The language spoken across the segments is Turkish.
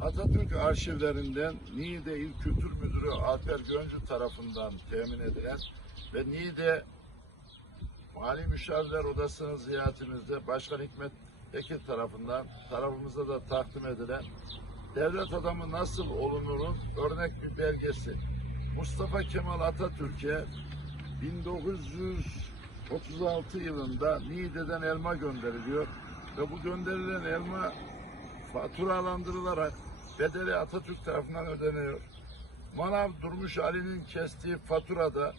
Atatürk arşivlerinden Niğde İl Kültür Müdürü Alper Göncü tarafından temin edilen ve Niğde Mali Müşavirler Odası'nın ziyaretimizde Başkan Hikmet Ekil tarafından tarafımıza da takdim edilen devlet adamı nasıl olunurun örnek bir belgesi. Mustafa Kemal Atatürk'e 1936 yılında Niğde'den elma gönderiliyor ve bu gönderilen elma faturalandırılarak bedeli Atatürk tarafından ödeniyor. Manav Durmuş Ali'nin kestiği faturada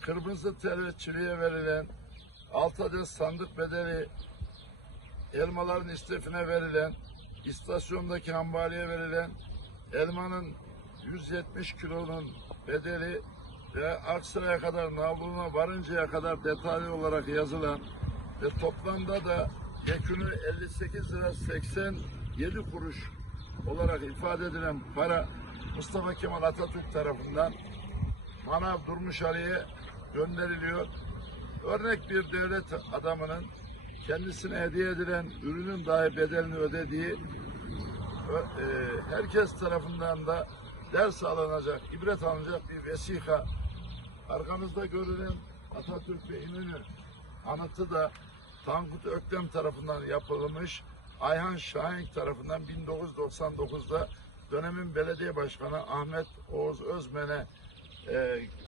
kırmızı tel ve çiviye verilen 6 adet sandık bedeli elmaların istifine verilen istasyondaki hambaliye verilen elmanın 170 kilonun bedeli ve Aksaray'a kadar navluna varıncaya kadar detaylı olarak yazılan ve toplamda da yekünü 58 lira 87 kuruş olarak ifade edilen para Mustafa Kemal Atatürk tarafından Manav Durmuş Ali'ye gönderiliyor. Örnek bir devlet adamının kendisine hediye edilen ürünün dahi bedelini ödediği e, herkes tarafından da ders alınacak, ibret alınacak bir vesika. Arkamızda görülen Atatürk ve İnönü anıtı da Tankut Öktem tarafından yapılmış. Ayhan Şahin tarafından 1999'da dönemin belediye başkanı Ahmet Oğuz Özmen'e e,